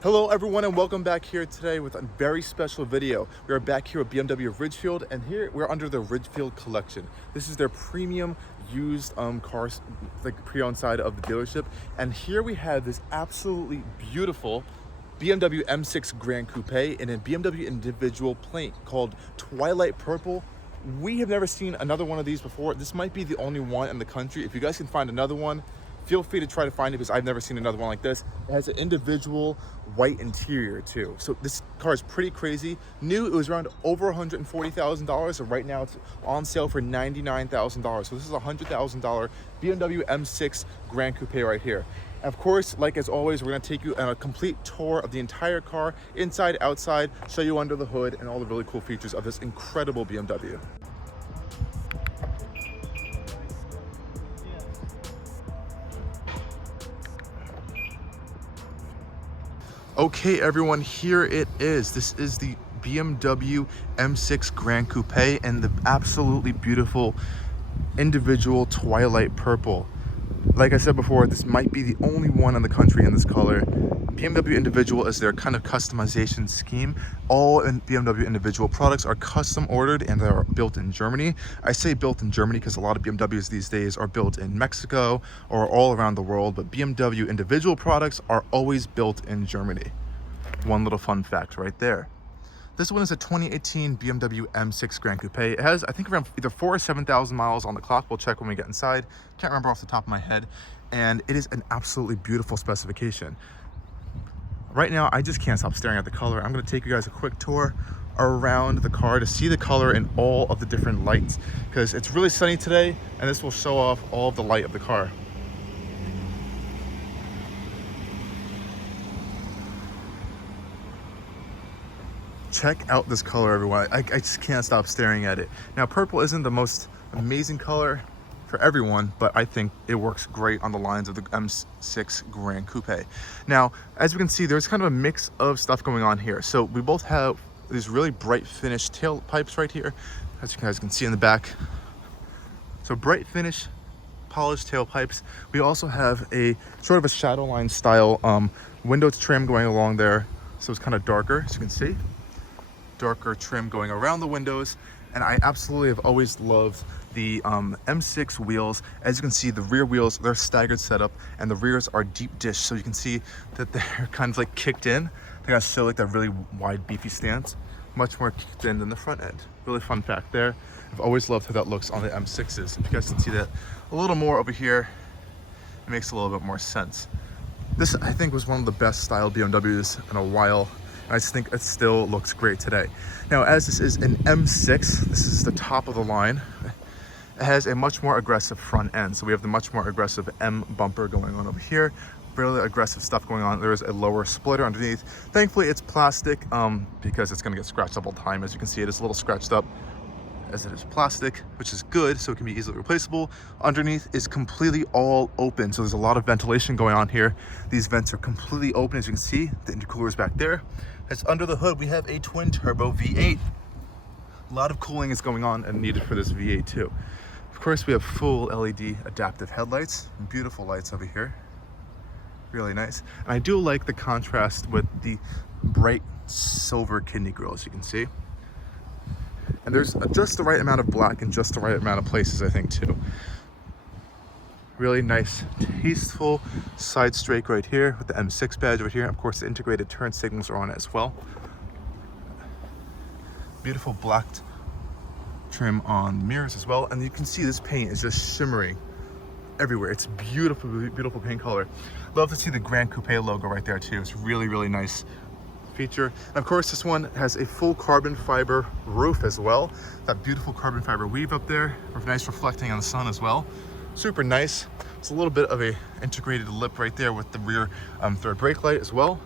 Hello everyone and welcome back here today with a very special video. We are back here with BMW Ridgefield and here we're under the Ridgefield collection. This is their premium used cars, like pre-owned side of the dealership. And here we have this absolutely beautiful BMW M6 Gran Coupe in a BMW individual paint called Twilight Purple. We have never seen another one of these before. This might be the only one in the country. If you guys can find another one, feel free to try to find it because I've never seen another one like this. It has an individual white interior too. So this car is pretty crazy. New, it was around over $140,000, and right now it's on sale for $99,000. So this is a $100,000 BMW M6 Gran Coupe right here. And of course, like as always, we're gonna take you on a complete tour of the entire car, inside, outside, show you under the hood and all the really cool features of this incredible BMW. Okay everyone, here it is. This is the BMW M6 Gran Coupe and the absolutely beautiful individual Twilight Purple. Like I said before, this might be the only one in the country in this color. BMW Individual is their kind of customization scheme. All BMW Individual products are custom ordered and they're built in Germany. I say built in Germany because a lot of BMWs these days are built in Mexico or all around the world, but BMW Individual products are always built in Germany. One little fun fact right there. This one is a 2018 BMW M6 Gran Coupe. It has, I think, around either 4,000 or 7,000 miles on the clock. We'll check when we get inside. Can't remember off the top of my head. And it is an absolutely beautiful specification. Right now, I just can't stop staring at the color. I'm going to take you guys a quick tour around the car to see the color in all of the different lights, because it's really sunny today, and this will show off all of the light of the car. Check out this color, everyone. I just can't stop staring at it. Now, purple isn't the most amazing color for everyone, but I think it works great on the lines of the M6 Gran Coupe. Now, as we can see, there's kind of a mix of stuff going on here. So we both have these really bright finish tailpipes right here, as you guys can see in the back. So bright finish, polished tailpipes. We also have a sort of a shadow line style window trim going along there. So it's kind of darker, as you can see. Darker trim going around the windows. And I absolutely have always loved the M6 wheels. As you can see, the rear wheels, they're staggered setup and the rears are deep dish. So you can see that they're kind of like kicked in. They got still like that really wide, beefy stance, much more kicked in than the front end. Really fun fact there. I've always loved how that looks on the M6s. If you guys can see that a little more over here, it makes a little bit more sense. This, I think, was one of the best style BMWs in a while. I just think it still looks great today. Now, as this is an M6, this is the top of the line. It has a much more aggressive front end. So we have the much more aggressive M bumper going on over here. Really aggressive stuff going on. There is a lower splitter underneath. Thankfully, it's plastic because it's gonna get scratched up all the time. As you can see, it is a little scratched up as it is plastic, which is good, so it can be easily replaceable. Underneath is completely all open, so there's a lot of ventilation going on here. These vents are completely open, as you can see. The intercooler is back there. As under the hood, we have a twin turbo V8. A lot of cooling is going on and needed for this V8 too. Of course, we have full LED adaptive headlights, beautiful lights over here. Really nice. And I do like the contrast with the bright silver kidney grille, as you can see. And there's just the right amount of black in just the right amount of places, I think, too. Really nice, tasteful side strake right here with the M6 badge right here. Of course, the integrated turn signals are on it as well. Beautiful black trim on the mirrors as well. And you can see this paint is just shimmering everywhere. It's beautiful, beautiful paint color. Love to see the Gran Coupe logo right there, too. It's really, really nice feature. And of course, this one has a full carbon fiber roof as well. That beautiful carbon fiber weave up there, nice reflecting on the sun as well. Super nice. It's a little bit of a integrated lip right there with the rear third brake light as well.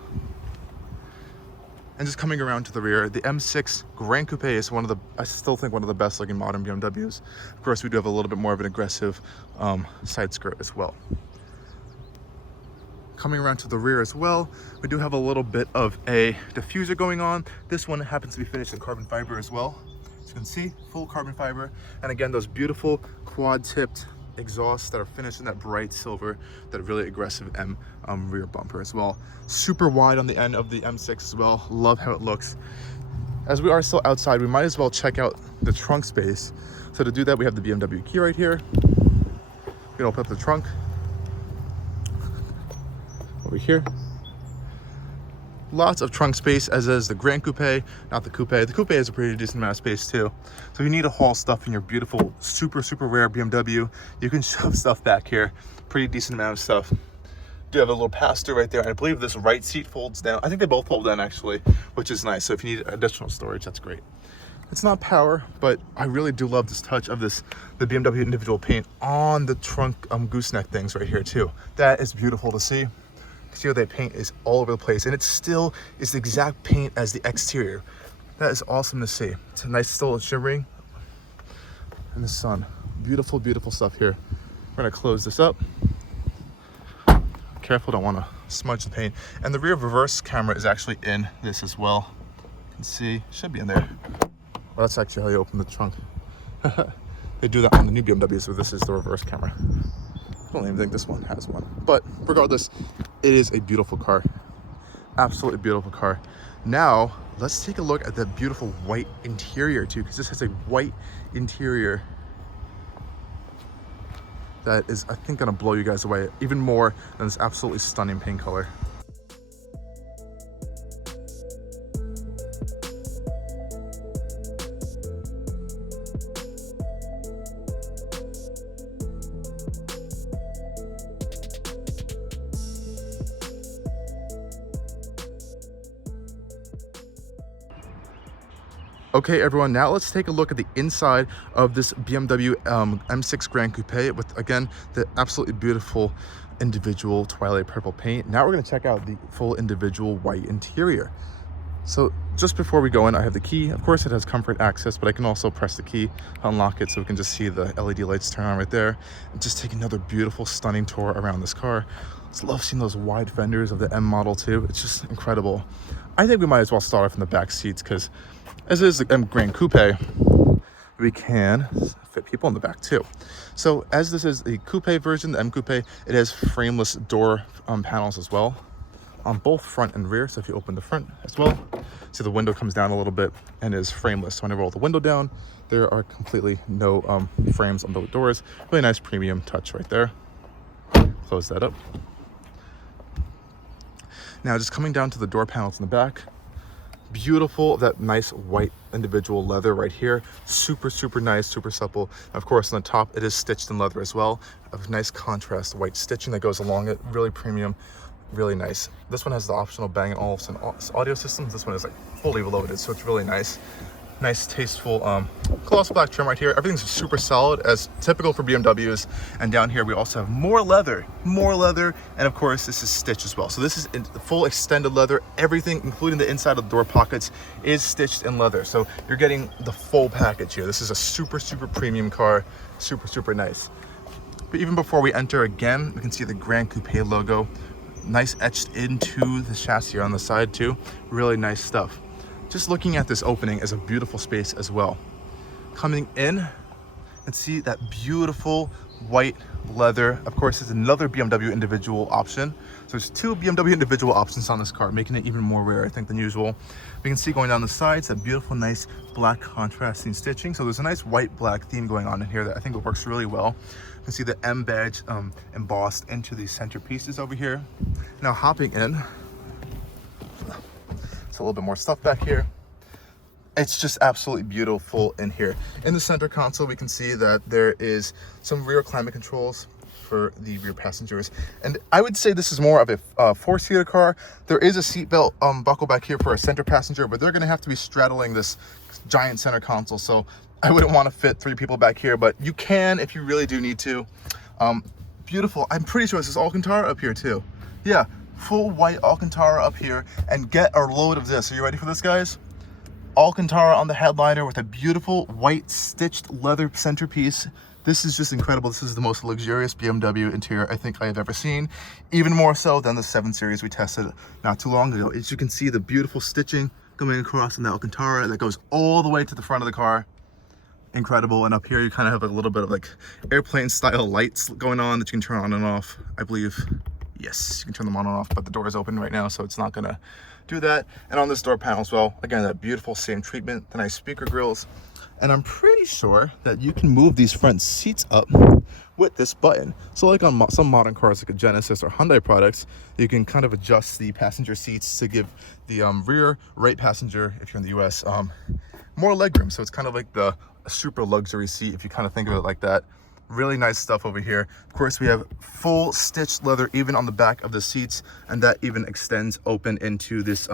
And just coming around to the rear, the M6 Gran Coupe is one of the, I still think, one of the best looking modern BMWs. Of course, we do have a little bit more of an aggressive side skirt as well. Coming around to the rear as well, we do have a little bit of a diffuser going on. This one happens to be finished in carbon fiber as well. As you can see, full carbon fiber. And again, those beautiful quad-tipped exhausts that are finished in that bright silver, that really aggressive M rear bumper as well. Super wide on the end of the M6 as well. Love how it looks. As we are still outside, we might as well check out the trunk space. So to do that, we have the BMW key right here. We can open up the trunk over here. Lots of trunk space, as is the Gran Coupe, not the Coupe. The Coupe has a pretty decent amount of space too. So if you need to haul stuff in your beautiful, super rare BMW, you can shove stuff back here. Pretty decent amount of stuff. Do have a little pass-through right there. I believe this right seat folds down. I think they both fold down actually, which is nice. So if you need additional storage, that's great. It's not power, but I really do love this touch of the BMW individual paint on the trunk gooseneck things right here too. That is beautiful to see. See how that paint is all over the place, and it still is the exact paint as the exterior. That is awesome to see. It's a nice, still shimmering in the sun. Beautiful stuff here. We're gonna close this up. Careful, don't want to smudge the paint. And the rear reverse camera is actually in this as well. You can see, should be in there. Well, that's actually how you open the trunk. They do that on the new BMW, so this is the reverse camera. I don't even think this one has one, but regardless, it is a beautiful car. Absolutely beautiful car. Now let's take a look at that beautiful white interior too, because this has a white interior that is, I think, gonna blow you guys away even more than this absolutely stunning paint color. Okay, everyone, now let's take a look at the inside of this BMW M6 Gran Coupe with, again, the absolutely beautiful individual twilight purple paint. Now we're gonna check out the full individual white interior. So just before we go in, I have the key. Of course, it has comfort access, but I can also press the key, unlock it, so we can just see the LED lights turn on right there. And just take another beautiful, stunning tour around this car. I just love seeing those wide fenders of the M model too. It's just incredible. I think we might as well start off in the back seats, because as is the Gran Coupe, we can fit people in the back too. So as this is the coupe version, the M Coupe, it has frameless door panels as well on both front and rear. So if you open the front as well, see the window comes down a little bit and is frameless. So when I roll the window down, there are completely no frames on the doors. Really nice premium touch right there. Close that up. Now just coming down to the door panels in the back, beautiful, that nice white individual leather right here. Super nice, super supple. And of course, on the top, it is stitched in leather as well. A nice contrast white stitching that goes along it. Really premium, really nice. This one has the optional Bang & Olufsen audio system. This one is like fully loaded, so it's really nice. Nice, tasteful gloss black trim right here. Everything's super solid, as typical for BMWs. And down here, we also have more leather. And of course, this is stitched as well. So this is in the full extended leather. Everything, including the inside of the door pockets, is stitched in leather. So you're getting the full package here. This is a super premium car. Super nice. But even before we enter, again, we can see the Gran Coupe logo. Nice etched into the chassis on the side too. Really nice stuff. Just looking at this opening is a beautiful space as well. Coming in and see that beautiful white leather. Of course, it's another BMW individual option. So there's two BMW individual options on this car, making it even more rare, I think, than usual. We can see going down the sides, that beautiful, nice black contrasting stitching. So there's a nice white-black theme going on in here that I think works really well. You can see the M badge embossed into these center pieces over here. Now hopping in, it's a little bit more stuff back here. It's just absolutely beautiful in here. In the center console, we can see that there is some rear climate controls for the rear passengers. And I would say this is more of a four-seater car. There is a seatbelt buckle back here for a center passenger, but they're gonna have to be straddling this giant center console. So I wouldn't want to fit three people back here, but you can if you really do need to. Beautiful. I'm pretty sure this is alcantara up here too. Yeah, full white alcantara up here. And get a load of this. Are you ready for this, guys? Alcantara on the headliner with a beautiful white stitched leather centerpiece. This is just incredible. This is the most luxurious BMW interior I think I have ever seen. Even more so than the 7 Series we tested not too long ago. As you can see, the beautiful stitching coming across in the alcantara that goes all the way to the front of the car. incredible. And up here you kind of have a little bit of like airplane style lights going on that you can turn on and off, I believe. Yes, you can turn them on and off, but the door is open right now, so it's not gonna do that. And on this door panel as well, again, that beautiful same treatment, the nice speaker grills. And I'm pretty sure that you can move these front seats up with this button. So like on some modern cars like a Genesis or Hyundai products, you can kind of adjust the passenger seats to give the rear right passenger, if you're in the US, more legroom. So it's kind of like the super luxury seat, if you kind of think of it like that. Really nice stuff over here. Of course, we have full stitched leather even on the back of the seats, and that even extends open into this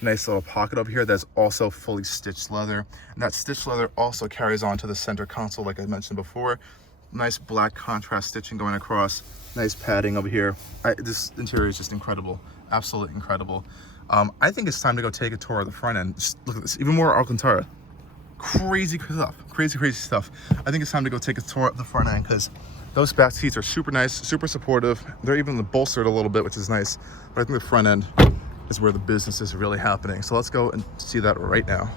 nice little pocket over here that's also fully stitched leather. And that stitched leather also carries on to the center console, like I mentioned before. Nice black contrast stitching going across. Nice padding over here. This interior is just incredible. Absolutely incredible. I think it's time to go take a tour of the front end. Just look at this, even more Alcantara. Crazy stuff, crazy stuff. I think it's time to go take a tour of the front end because those back seats are super nice, super supportive. They're even bolstered a little bit, which is nice. But I think the front end is where the business is really happening. So let's go and see that right now.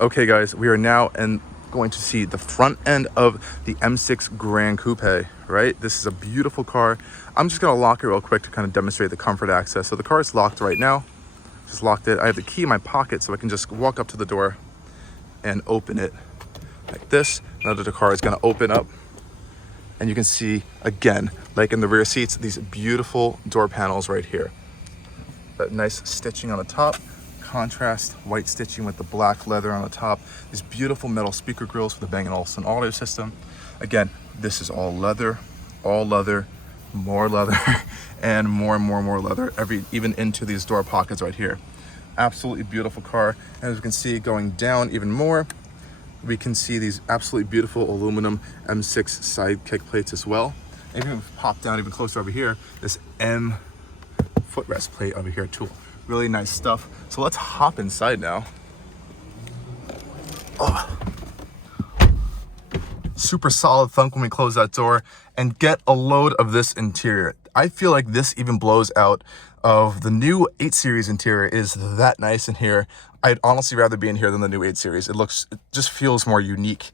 Okay guys, we are now going to see the front end of the M6 Gran Coupe, right? This is a beautiful car. I'm just gonna lock it real quick to kind of demonstrate the comfort access. So the car is locked right now. Just locked it. I have the key in my pocket so I can just walk up to the door and open it like this. Now that the car is gonna open up, and you can see, again, like in the rear seats, these beautiful door panels right here. That nice stitching on the top. Contrast white stitching with the black leather on the top. These beautiful metal speaker grills for the Bang & Olufsen audio system. Again, this is all leather, more leather, and more leather, even into these door pockets right here. Absolutely beautiful car. And as you can see, going down even more, we can see these absolutely beautiful aluminum M6 side kick plates as well. And even pop down even closer over here, this M footrest plate over here too. Really nice stuff. So let's hop inside now. Oh. Super solid thunk when we close that door and get a load of this interior. I feel like this even blows out of the new 8 Series interior. Is that nice in here. I'd honestly rather be in here than the new 8 Series. It just feels more unique.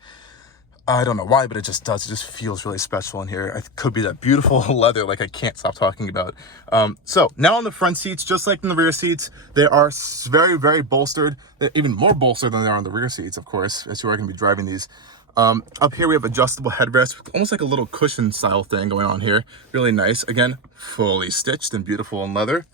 I don't know why, but it just does. It just feels really special in here. It could be that beautiful leather like I can't stop talking about. So now on the front seats, just like in the rear seats, they are very bolstered. They're even more bolstered than they are on the rear seats, of course, as you are going to be driving these. Up here we have adjustable headrests, almost like a little cushion style thing going on here. Really nice. Again, fully stitched and beautiful in leather.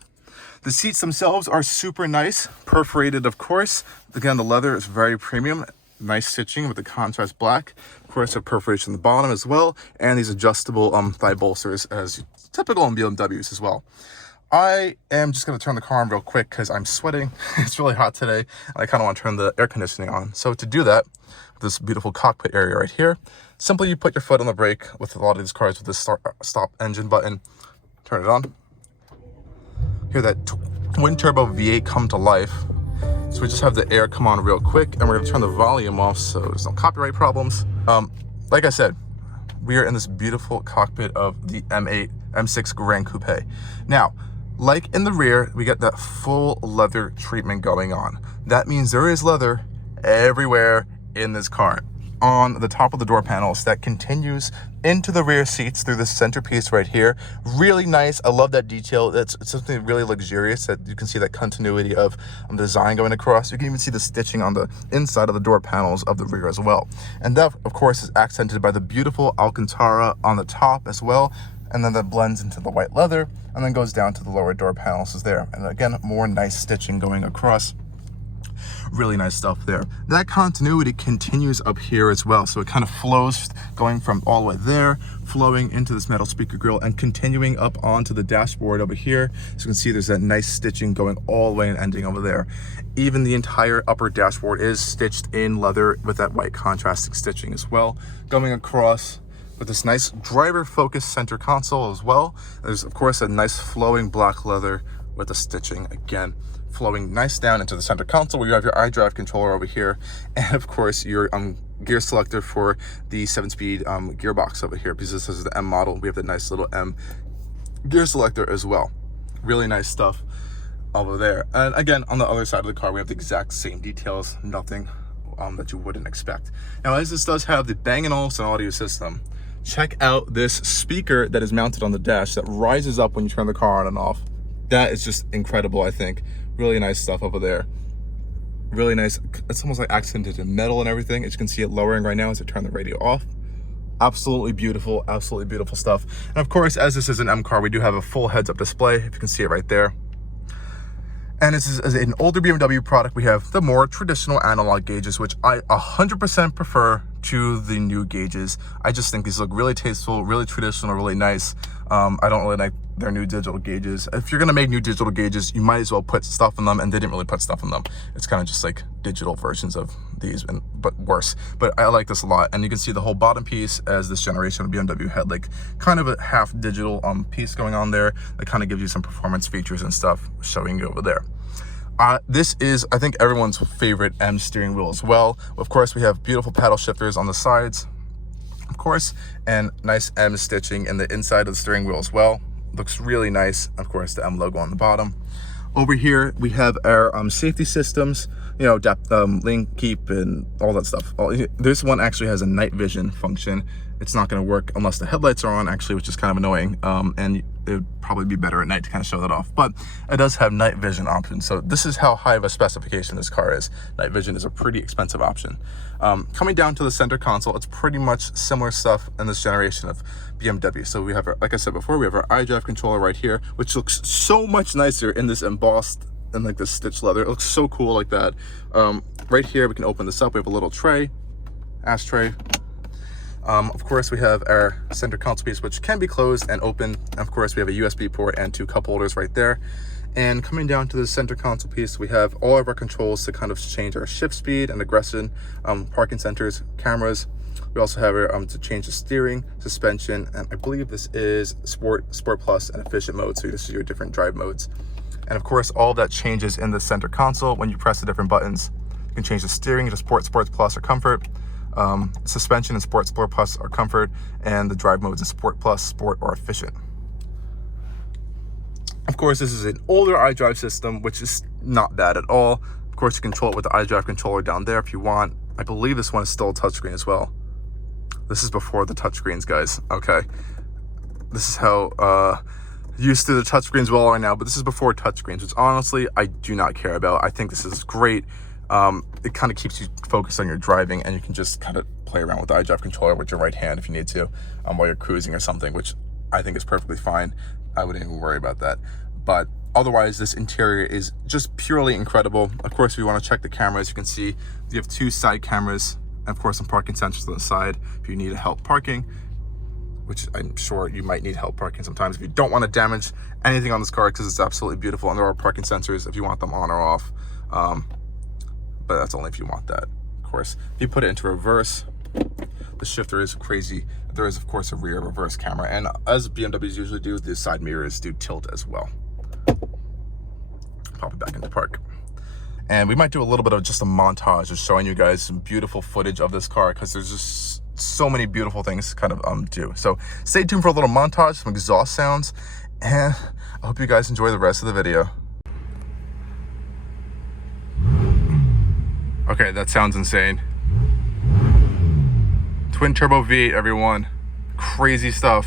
The seats themselves are super nice, perforated, of course. Again, the leather is very premium. Nice stitching with the contrast black. Of course, a perforation on the bottom as well, and these adjustable thigh bolsters as typical in BMWs as well. I am just going to turn the car on real quick because I'm sweating. It's really hot today, and I kind of want to turn the air conditioning on. So to do that, this beautiful cockpit area right here, simply you put your foot on the brake with a lot of these cars with this stop engine button. Turn it on. Hear that twin turbo V8 come to life. So we just have the air come on real quick, and we're gonna turn the volume off so there's no copyright problems. Like I said, we are in this beautiful cockpit of the M6 Gran Coupe. Now, like in the rear, we get that full leather treatment going on. That means there is leather everywhere in this car. On the top of the door panels that continues into the rear seats through the centerpiece right here. Really nice. I love that detail. It's something really luxurious that you can see that continuity of design going across. You can even see the stitching on the inside of the door panels of the rear as well. And that, of course, is accented by the beautiful Alcantara on the top as well. And then that blends into the white leather and then goes down to the lower door panels is there. And again, more nice stitching going across. Really nice stuff there. That continuity continues up here as well. So it kind of flows going from all the way there, flowing into this metal speaker grille and continuing up onto the dashboard over here. So you can see there's that nice stitching going all the way and ending over there. Even the entire upper dashboard is stitched in leather with that white contrasting stitching as well. Going across with this nice driver focused center console as well. There's of course a nice flowing black leather with the stitching, again flowing nice down into the center console where you have your iDrive controller over here, and of course your gear selector for the 7-speed gearbox over here, because this is the M model. We have the nice little M gear selector as well. Really nice stuff over there. And again, on the other side of the car, we have the exact same details, nothing that you wouldn't expect. Now, as this does have the Bang & Olufsen audio system, check out this speaker that is mounted on the dash that rises up when you turn the car on and off. That is just incredible, I think. Really nice stuff over there. Really nice. It's almost like accented in metal and everything. As you can see it lowering right now as I turn the radio off. Absolutely beautiful stuff. And of course, as this is an M car, we do have a full heads-up display, if you can see it right there. And this is an older BMW product. We have the more traditional analog gauges, which I 100% prefer to the new gauges. I just think these look really tasteful, really traditional, really nice. I don't really like their new digital gauges. If you're gonna make new digital gauges, you might as well put stuff in them, and they didn't really put stuff in them. It's kind of just like digital versions of these, but worse. But I like this a lot, and you can see the whole bottom piece as this generation of BMW had like kind of a half digital piece going on there that kind of gives you some performance features and stuff showing you over there. This is, I think, everyone's favorite M steering wheel as well. Of course, we have beautiful paddle shifters on the sides, of course, and nice M stitching in the inside of the steering wheel as well. Looks really nice. Of course, the M logo on the bottom. Over here, we have our safety systems, you know, depth, lane keep, and all that stuff. This one actually has a night vision function. It's not going to work unless the headlights are on, actually, which is kind of annoying. And it would probably be better at night to kind of show that off. But it does have night vision options. So this is how high of a specification this car is. Night vision is a pretty expensive option. Coming down to the center console, it's pretty much similar stuff in this generation of BMW. So we have, like I said before, we have our iDrive controller right here, which looks so much nicer in this embossed and like this stitched leather. It looks so cool like that. Right here, we can open this up. We have a little tray, ashtray. Of course, we have our center console piece, which can be closed and open. Of course, we have a USB port and 2 cup holders right there. And coming down to the center console piece, we have all of our controls to kind of change our shift speed and aggression, parking sensors, cameras. We also have our, to change the steering, suspension, and I believe this is Sport Plus, and Efficient mode. So this is your different drive modes. And of course, all of that changes in the center console when you press the different buttons. You can change the steering to Sport Plus, or Comfort. Suspension and Sport Plus, or Comfort, and the drive modes in Sport Plus, Sport, or Efficient. Of course, this is an older iDrive system, which is not bad at all. Of course, you control it with the iDrive controller down there if you want. I believe this one is still a touchscreen as well. This is before the touchscreens, guys. Okay, this is how used to the touchscreens well right now, but this is before touchscreens, which honestly I do not care about. I think this is great. It kind of keeps you focused on your driving, and you can just kind of play around with the iDrive controller with your right hand if you need to, while you're cruising or something, which I think is perfectly fine. I wouldn't even worry about that. But otherwise, this interior is just purely incredible. Of course, if you want to check the cameras, you can see you have 2 side cameras, and of course some parking sensors on the side if you need help parking, which I'm sure you might need help parking sometimes if you don't want to damage anything on this car, because it's absolutely beautiful. And there are parking sensors if you want them on or off. But that's only if you want that. Of course, if you put it into reverse, the shifter is crazy. There is, of course, a rear reverse camera, and as BMWs usually do, the side mirrors do tilt as well. Pop it back into park. And we might do a little bit of just a montage of showing you guys some beautiful footage of this car, because there's just so many beautiful things to kind of do. So stay tuned for a little montage, some exhaust sounds, and I hope you guys enjoy the rest of the video. Okay, that sounds insane. Twin turbo V8, everyone. Crazy stuff.